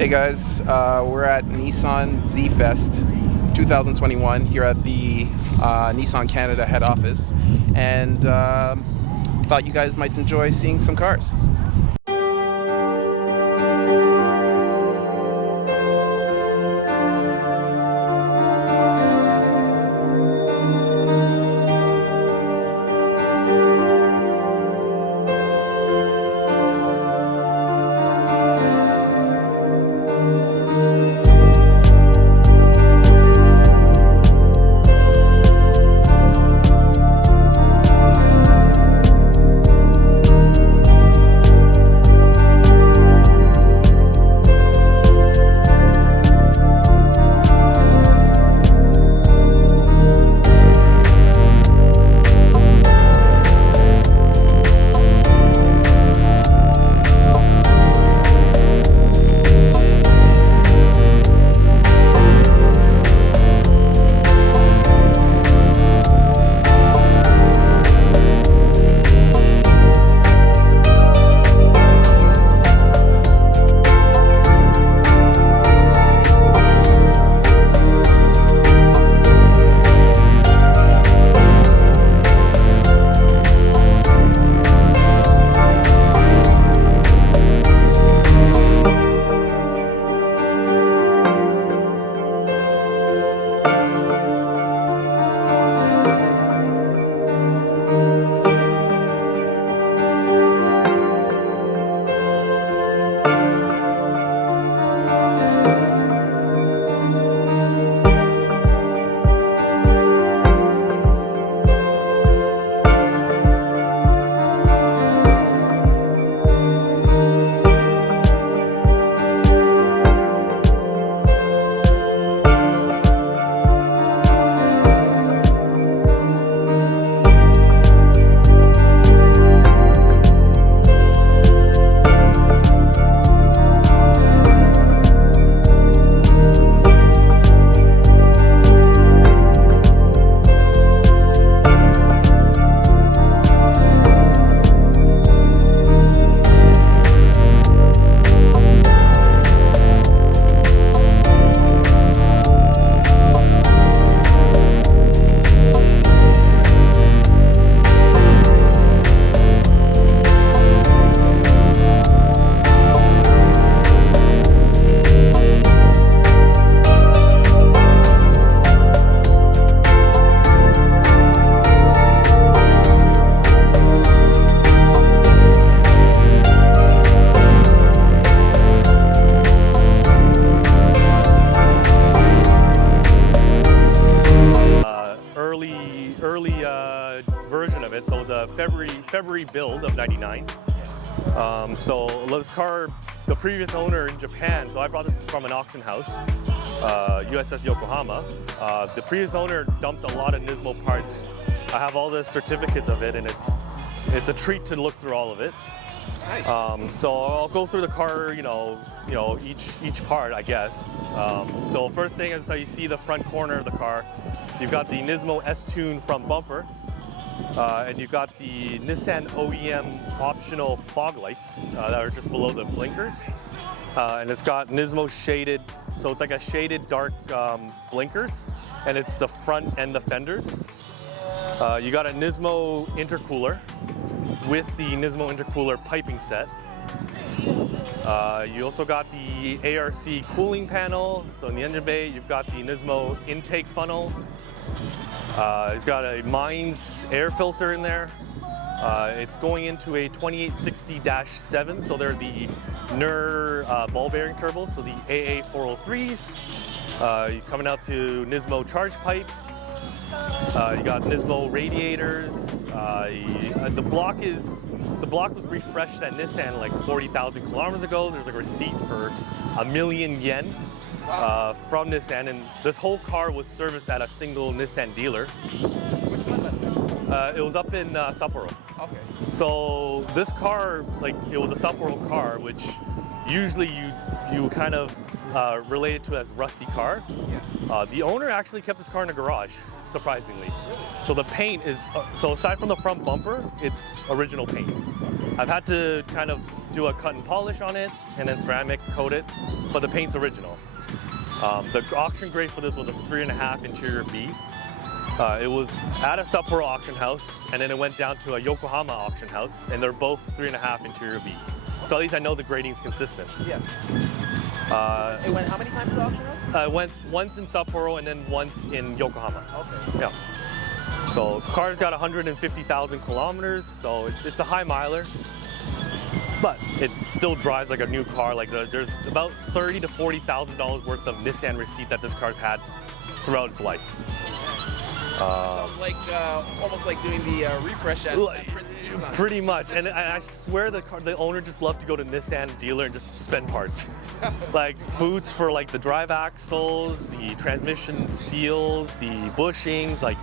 Hey guys, we're at Nissan Z Fest 2021 here at the Nissan Canada Head office, and thought you guys might enjoy seeing some cars. Early version of it, so it was a February build of '99. So this car, the previous owner in Japan, so I brought this from an auction house, USS Yokohama. The previous owner dumped a lot of Nismo parts. I have all the certificates of it, and it's a treat to look through all of it. Nice. So I'll go through the car, each part, I guess. So first thing is how you see the front corner of the car. You've got the Nismo S-Tune front bumper, and you've got the Nissan OEM optional fog lights that are just below the blinkers. And it's got Nismo shaded, so it's like a shaded dark blinkers, and it's the front and the fenders. You got a Nismo intercooler with the Nismo intercooler piping set. You also got the ARC cooling panel. So in the engine bay, you've got the Nismo intake funnel. It's got a Mines air filter in there. It's going into a 2860-7, so they're the NER ball bearing turbos, so the AA403s. You're coming out to Nismo charge pipes. You got Nismo radiators. The block was refreshed at Nissan like 40,000 kilometers ago. There's a receipt for yen1 million from Nissan, and this whole car was serviced at a single Nissan dealer. Which one was that? It was up in Sapporo. Okay. So this car, it was a Sapporo car, which usually you kind of relate it to as rusty car. The owner actually kept this car in a garage, surprisingly. So the paint is, so aside from the front bumper, it's original paint. I've had to kind of do a cut and polish on it and then ceramic coat it, but the paint's original. The auction grade for this was a 3.5 interior B. It was at a Sapporo auction house, and then it went down to a Yokohama auction house, and they're both 3.5 interior B. So at least I know the grading's consistent. Yeah. It went how many times to the auction house? It went once in Sapporo and then once in Yokohama. Okay. Yeah. So car's got 150,000 kilometers, so it's a high miler, but it still drives like a new car. Like there's about $30,000 to $40,000 worth of Nissan receipt that this car's had throughout its life. Sounds like almost like doing the refresh at Prince Nissan. Pretty much, and I swear the owner just loved to go to Nissan dealer and just spend parts. Like boots for like the drive axles, the transmission seals, the bushings, like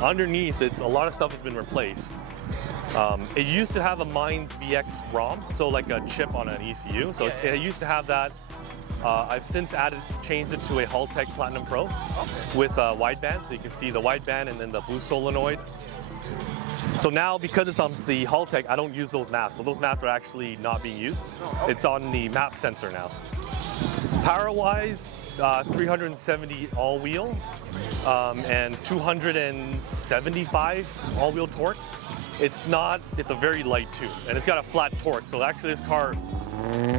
underneath it's a lot of stuff has been replaced. It used to have a Mines VX ROM, so like a chip on an ECU. So it used to have that. I've since changed it to a Haltech Platinum Pro with wideband, so you can see the wideband and then the boost solenoid. So now, because it's on the Haltech, I don't use those maps. So those maps are actually not being used. It's on the map sensor now. Power-wise, 370 all-wheel and 275 all-wheel torque. It's a very light tube, and it's got a flat torque. So actually, this car,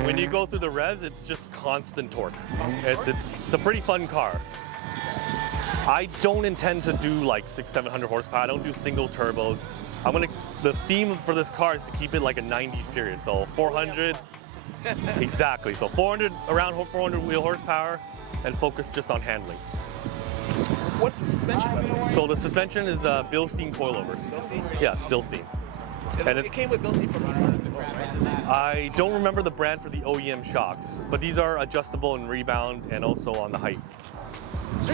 when you go through the revs, it's just constant torque. It's a pretty fun car. I don't intend to do like 600-700 horsepower. I don't do single turbos. The theme for this car is to keep it like a 90s period. So 400, exactly. So around 400 wheel horsepower, and focus just on handling. What's the suspension? So the suspension is Bilstein coilovers. Bilstein? Yes, Bilstein. And it came with Bilstein from Nissan, right? I don't remember the brand for the OEM shocks, but these are adjustable in rebound and also on the height. So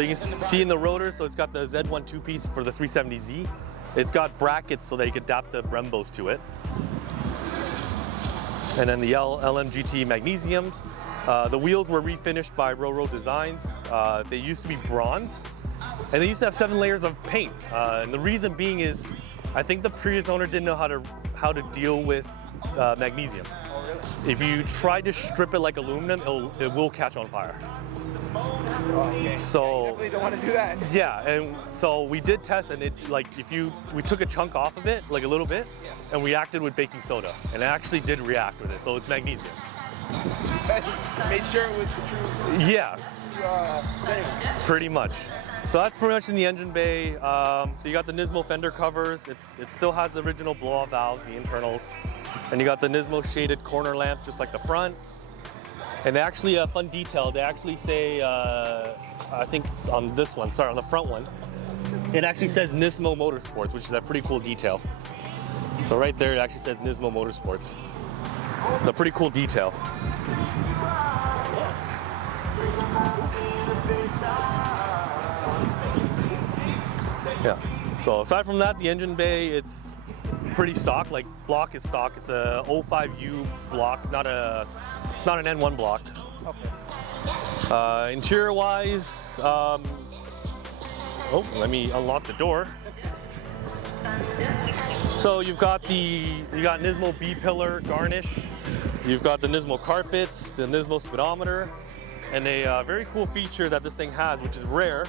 you can see in the rotor, so it's got the Z1 two-piece for the 370Z. It's got brackets so that you can adapt the Brembos to it. And then the LMGT magnesiums. The wheels were refinished by Roro Designs. They used to be bronze, and they used to have 7 layers of paint. And the reason being is, I think the previous owner didn't know how to deal with magnesium. If you try to strip it like aluminum, it will catch on fire. So you definitely don't want to do that. Yeah, and so we did test, and we took a chunk off of it, like a little bit, and we reacted with baking soda, and it actually did react with it. So it's magnesium. Made sure it was the true. Yeah. Pretty much. So that's pretty much in the engine bay. So you got the Nismo fender covers. It still has the original blow-off valves, the internals, and you got the Nismo shaded corner lamps, just like the front. And they actually, a fun detail, they actually say, I think it's on this one, sorry, on the front one, it actually says Nismo Motorsports, which is a pretty cool detail. So right there, it actually says Nismo Motorsports. It's a pretty cool detail. Yeah, so aside from that, the engine bay, it's pretty stock, like block is stock. It's a 05U block, it's not an N1 block. Okay. Interior wise, let me unlock the door. So you've got Nismo B-pillar garnish, you've got the Nismo carpets, the Nismo speedometer, and a very cool feature that this thing has, which is rare,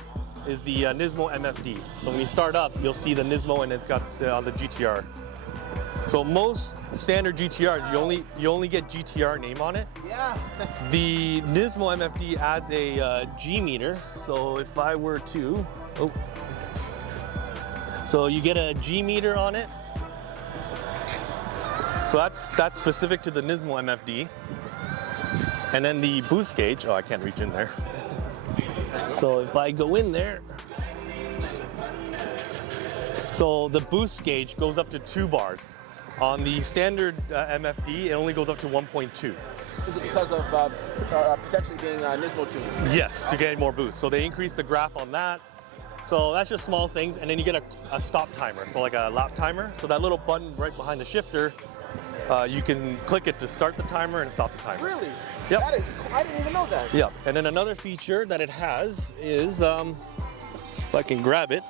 is the Nismo MFD. So when you start up, you'll see the Nismo, and it's got on the GTR. So most standard GTRs, you only get GTR name on it. Yeah. The Nismo MFD adds a G meter. So if I were to, so you get a G meter on it. So that's specific to the Nismo MFD. And then the boost gauge, I can't reach in there. So if I go in there, so the boost gauge goes up to 2 bars. On the standard MFD, it only goes up to 1.2. Is it because of potentially being Nismo tuned? Yes, to get more boost. So they increased the graph on that. So that's just small things, and then you get a stop timer, so like a lap timer. So that little button right behind the shifter You can click it to start the timer and stop the timer. Really? Yep. That is cool. I didn't even know that. Yeah, and then another feature that it has is, if I can grab it,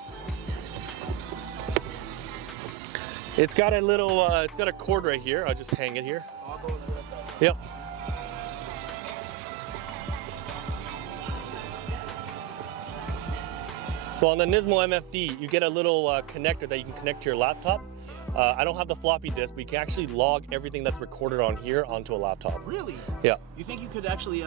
it's got a little, it's got a cord right here. I'll just hang it here. I'll go to the other side. Yep. So on the Nismo MFD, you get a little connector that you can connect to your laptop. I don't have the floppy disk, but you can actually log everything that's recorded on here onto a laptop. Really? Yeah. You think you could actually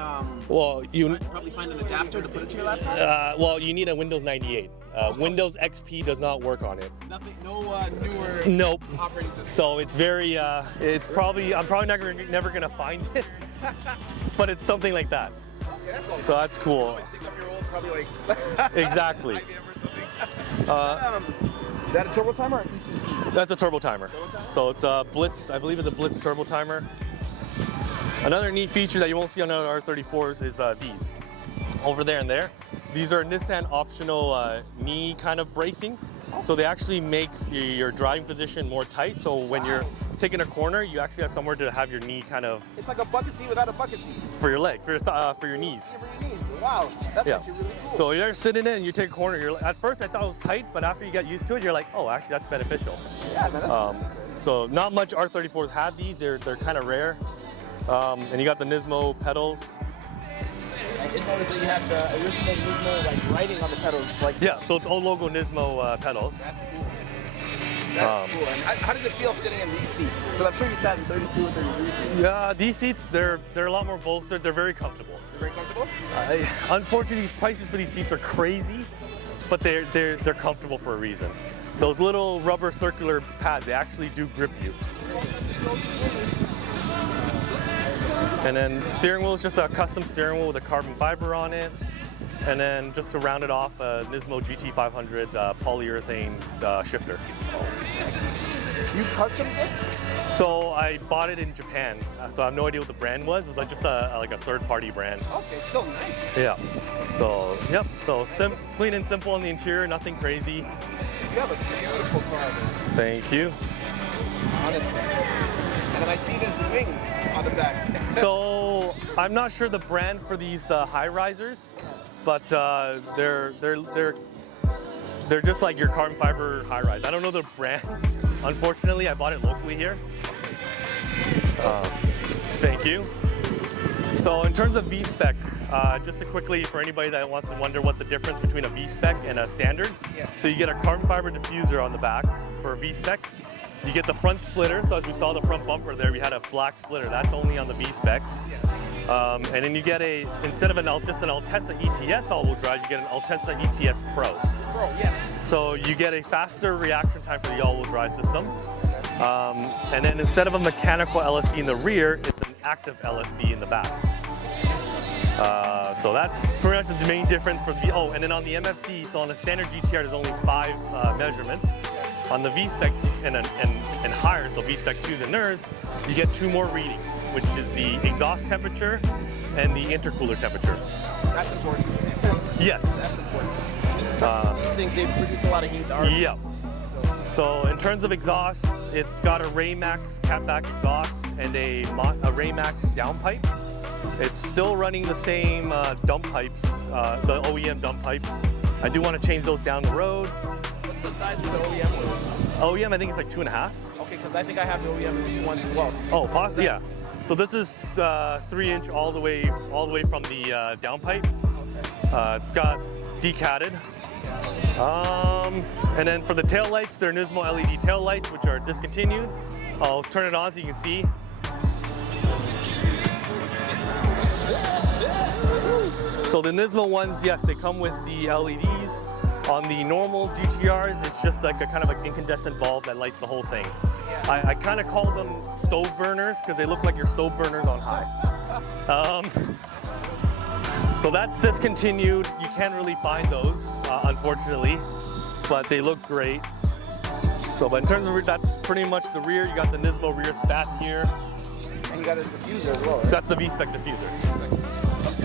Well, you probably find an adapter to put it to your laptop? well, you need a Windows 98. Windows XP does not work on it. Nothing, no newer Nope. operating system. So it's very, it's probably, I'm probably never gonna find it, but it's something like that. Okay, that's all. So that's cool. Dig up your old, probably like Exactly. IBM or something. Is that a turbo timer or ECC? That's a turbo timer. So it's a Blitz, I believe it's a Blitz turbo timer. Another neat feature that you won't see on other R34s is these. Over there and there. These are Nissan optional knee kind of bracing. So they actually make your driving position more tight. So when you're taking a corner, you actually have somewhere to have your knee kind of. It's like a bucket seat without a bucket seat. For your legs, for your knees. Yeah, for your knees. Wow, that's actually really cool. So you're sitting in and you take a corner. At first I thought it was tight, but after you get used to it, you're like, oh, actually that's beneficial. Yeah, man, that's really good. So not much R34s have these. They're kind of rare. And you got the Nismo pedals. I did notice that you have the original Nismo like writing on the pedals. Like Yeah, so it's old logo Nismo pedals. That's cool. That's cool. And how does it feel sitting in these seats? Because I'm sure you sat in 32 or 33 seats. Yeah, these seats, they're a lot more bolstered. They're very comfortable. You're very comfortable? Unfortunately, these prices for these seats are crazy, but they're comfortable for a reason. Those little rubber circular pads, they actually do grip you. And then steering wheel is just a custom steering wheel with a carbon fiber on it. And then just to round it off, a Nismo GT500 polyurethane shifter. You custom this? So I bought it in Japan, so I have no idea what the brand was. It was like just like a third-party brand. Okay, still nice. Yeah. So yep. So clean and simple on the interior, nothing crazy. You have a beautiful car, man. Thank you. Honestly. And then I see this wing on the back. So I'm not sure the brand for these high risers, but they're just like your carbon fiber high rise. I don't know the brand. Unfortunately, I bought it locally here. Thank you. So in terms of V-Spec, just to quickly, for anybody that wants to wonder what the difference between a V-Spec and a standard. Yeah. So you get a carbon fiber diffuser on the back for V-Specs. You get the front splitter, so as we saw the front bumper there, we had a black splitter. That's only on the V-Specs. And then you get instead of just an Altessa ETS all-wheel drive, you get an Altessa ETS Pro. Bro, yes. So you get a faster reaction time for the all-wheel drive system. And then instead of a mechanical LSD in the rear, it's an active LSD in the back. So that's pretty much the main difference for the, and then on the MFD, so on the standard GTR, there's only 5 measurements. On the V-Specs and higher, so V-Spec 2s and NERS, you get 2 more readings, which is the exhaust temperature and the intercooler temperature. That's important. Yes. That's important. These things, they produce a lot of heat. Yeah. So in terms of exhaust, it's got a Raymax catback exhaust and a Raymax downpipe. It's still running the same dump pipes, the OEM dump pipes. I do want to change those down the road. What's the size for the OEM ones? OEM, I think it's like 2.5. Okay, because I think I have the OEM ones as well. Oh, possibly, yeah. So this is 3-inch all the way from the downpipe. Okay. It's got decatted. And then for the tail lights, they're Nismo LED tail lights, which are discontinued. I'll turn it on so you can see. So the Nismo ones, yes, they come with the LEDs. On the normal GTRs, it's just like a kind of like incandescent bulb that lights the whole thing. I kind of call them stove burners because they look like your stove burners on high. So that's discontinued. You can't really find those, unfortunately, but they look great. So, but in terms of that's pretty much the rear. You got the Nismo rear spats here. And you got a diffuser as well, right? That's the V-Spec diffuser.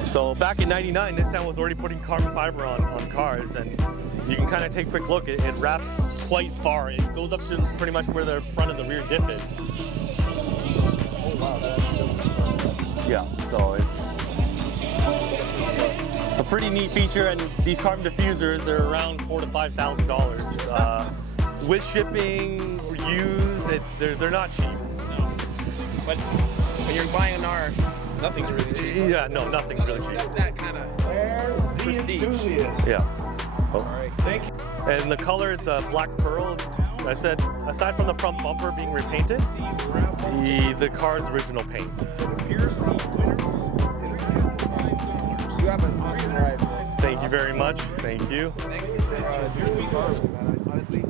So back in '99, Nissan was already putting carbon fiber on cars, and you can kind of take a quick look. It wraps quite far. It goes up to pretty much where the front and the rear diff is. Yeah, so it's a pretty neat feature, and these carbon diffusers, they're around $4,000 to $5,000. With shipping, used, they're not cheap. But when you're buying an R, nothing's really cheap. Yeah, no, nothing's really cheap. Except that kind of prestige. Yeah. Oh. All right, thank you. And the color, it's a black pearl. I said, aside from the front bumper being repainted, the car's original paint. You have an awesome ride. Thank you very much. Thank you. Thank you for doing the car, man. Honestly,